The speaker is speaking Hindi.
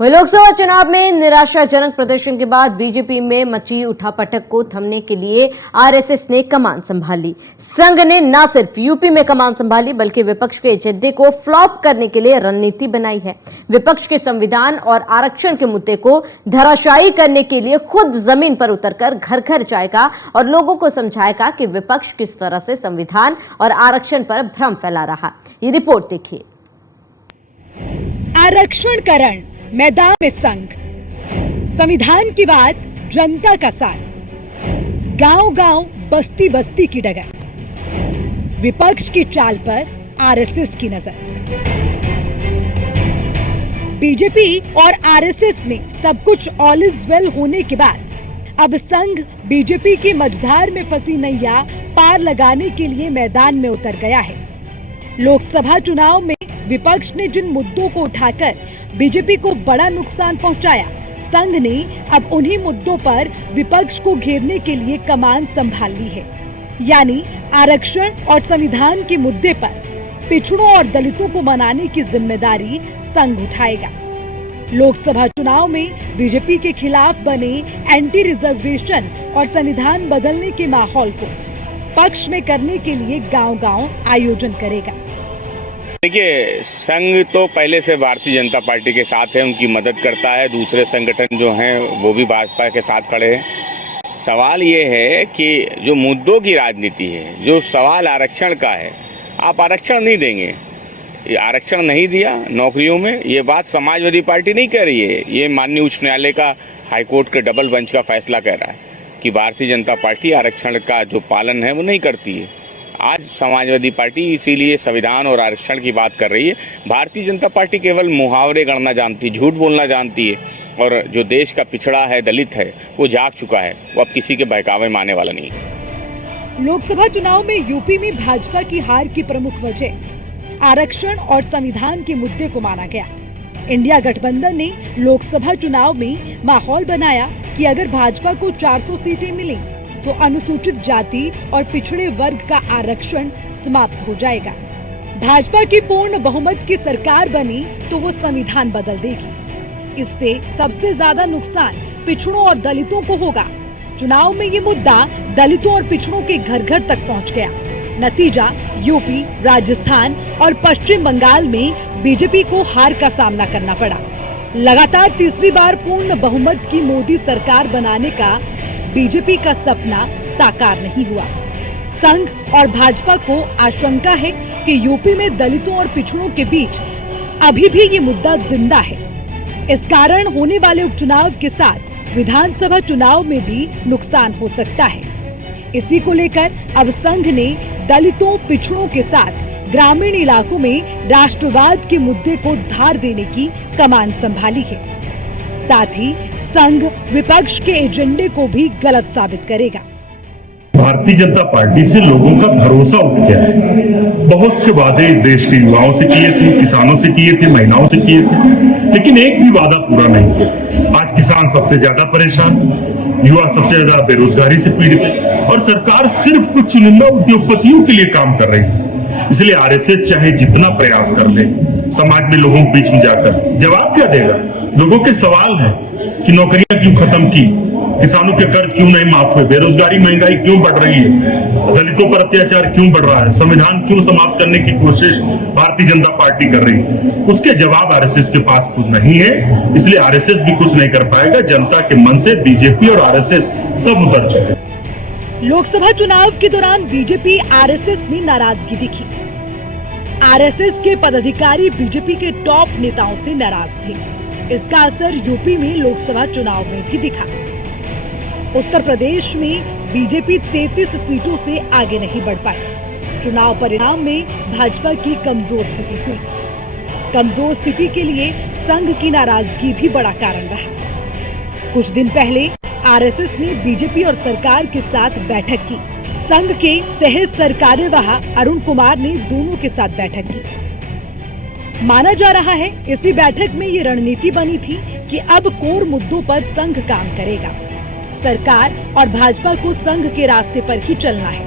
वहीं लोकसभा चुनाव में निराशाजनक प्रदर्शन के बाद बीजेपी में मची उठापटक को थमने के लिए आरएसएस ने कमान संभाली। संघ ने न सिर्फ यूपी में कमान संभाली बल्कि विपक्ष के एजेंडे को फ्लॉप करने के लिए रणनीति बनाई है। विपक्ष के संविधान और आरक्षण के मुद्दे को धराशायी करने के लिए खुद जमीन पर उतरकर घर घर जाएगा और लोगों को समझाएगा कि विपक्ष किस तरह से संविधान और आरक्षण पर भ्रम फैला रहा। ये रिपोर्ट देखिए। आरक्षणकरण मैदान में संघ, संविधान की बात जनता का साथ, गांव-गांव बस्ती बस्ती की डगर, विपक्ष की चाल पर आरएसएस की नजर। बीजेपी और आरएसएस में सब कुछ ऑल इज वेल होने के बाद अब संघ बीजेपी की मझधार में फंसी नैया पार लगाने के लिए मैदान में उतर गया है। लोकसभा चुनाव में विपक्ष ने जिन मुद्दों को उठाकर बीजेपी को बड़ा नुकसान पहुंचाया, संघ ने अब उन्हीं मुद्दों पर विपक्ष को घेरने के लिए कमान संभाल ली है। यानी आरक्षण और संविधान के मुद्दे पर पिछड़ों और दलितों को मनाने की जिम्मेदारी संघ उठाएगा। लोकसभा चुनाव में बीजेपी के खिलाफ बने एंटी रिजर्वेशन और संविधान बदलने के माहौल को पक्ष में करने के लिए गांव-गांव आयोजन करेगा। देखिए, संघ तो पहले से भारतीय जनता पार्टी के साथ है, उनकी मदद करता है। दूसरे संगठन जो हैं वो भी भाजपा के साथ खड़े हैं। सवाल ये है कि जो मुद्दों की राजनीति है, जो सवाल आरक्षण का है, आप आरक्षण नहीं देंगे। ये आरक्षण नहीं दिया नौकरियों में, ये बात समाजवादी पार्टी नहीं कह रही है, ये माननीय उच्च न्यायालय का हाईकोर्ट के डबल बेंच का फैसला कह रहा है कि भारतीय जनता पार्टी आरक्षण का जो पालन है वो नहीं करती है। आज समाजवादी पार्टी इसीलिए संविधान और आरक्षण की बात कर रही है। भारतीय जनता पार्टी केवल मुहावरे गढ़ना जानती, झूठ बोलना जानती है, और जो देश का पिछड़ा है, दलित है, वो जाग चुका है। वो अब किसी के बहकावे में आने वाला नहीं है। लोकसभा चुनाव में यूपी में भाजपा की हार की प्रमुख वजह आरक्षण और संविधान के मुद्दे को माना गया। इंडिया गठबंधन ने लोकसभा चुनाव में माहौल बनाया कि अगर भाजपा को 400 सीटें मिली तो अनुसूचित जाति और पिछड़े वर्ग का आरक्षण समाप्त हो जाएगा। भाजपा की पूर्ण बहुमत की सरकार बनी तो वो संविधान बदल देगी। इससे सबसे ज्यादा नुकसान पिछड़ों और दलितों को होगा। चुनाव में ये मुद्दा दलितों और पिछड़ों के घर घर तक पहुंच गया। नतीजा यूपी, राजस्थान और पश्चिम बंगाल में बीजेपी को हार का सामना करना पड़ा। लगातार तीसरी बार पूर्ण बहुमत की मोदी सरकार बनाने का बीजेपी का सपना साकार नहीं हुआ। संघ और भाजपा को आशंका है कि यूपी में दलितों और पिछड़ों के बीच अभी भी ये मुद्दा जिंदा है। इस कारण होने वाले उपचुनाव के साथ विधानसभा चुनाव में भी नुकसान हो सकता है। इसी को लेकर अब संघ ने दलितों, पिछड़ों के साथ ग्रामीण इलाकों में राष्ट्रवाद के मुद्दे को धार देने की कमान संभाली है। साथ ही संघ विपक्ष के एजेंडे को भी गलत साबित करेगा। भारतीय जनता पार्टी से लोगों का भरोसा उठ गया है। बहुत से वादे इस देश के युवाओं से किए थे, किसानों से किए थे, महिलाओं से किए थे, लेकिन एक भी वादा पूरा नहीं किया। आज किसान सबसे ज्यादा परेशान, युवा सबसे ज्यादा बेरोजगारी से पीड़ित है और सरकार सिर्फ कुछ चुनिंदा उद्योगपतियों के लिए काम कर रही है। इसलिए आरएसएस चाहे जितना प्रयास कर ले, समाज में लोगों के बीच में जाकर जवाब क्या देगा? लोगों के सवाल है कि नौकरियां क्यों खत्म की, किसानों के कर्ज क्यों नहीं माफ हुए, बेरोजगारी महंगाई क्यों बढ़ रही है, दलितों पर अत्याचार क्यों बढ़ रहा है, संविधान क्यों समाप्त करने की कोशिश भारतीय जनता पार्टी कर रही है, उसके जवाब आरएसएस के पास कुछ नहीं है। इसलिए आरएसएस भी कुछ नहीं कर पाएगा। जनता के मन से बीजेपी और आरएसएस सब उतर चुके। लोकसभा चुनाव के दौरान बीजेपी आरएसएस में नाराजगी दिखी। आरएसएस के पदाधिकारी बीजेपी के टॉप नेताओं से नाराज थे। इसका असर यूपी में लोकसभा चुनाव में भी दिखा। उत्तर प्रदेश में बीजेपी 33 सीटों से आगे नहीं बढ़ पाई। चुनाव परिणाम में भाजपा की कमजोर स्थिति हुई। कमजोर स्थिति के लिए संघ की नाराजगी भी बड़ा कारण रहा। कुछ दिन पहले आरएसएस ने बीजेपी और सरकार के साथ बैठक की। संघ के सह सरकार्यवाह अरुण कुमार ने दोनों के साथ बैठक की। माना जा रहा है इसी बैठक में ये रणनीति बनी थी कि अब कोर मुद्दों पर संघ काम करेगा। सरकार और भाजपा को संघ के रास्ते पर ही चलना है।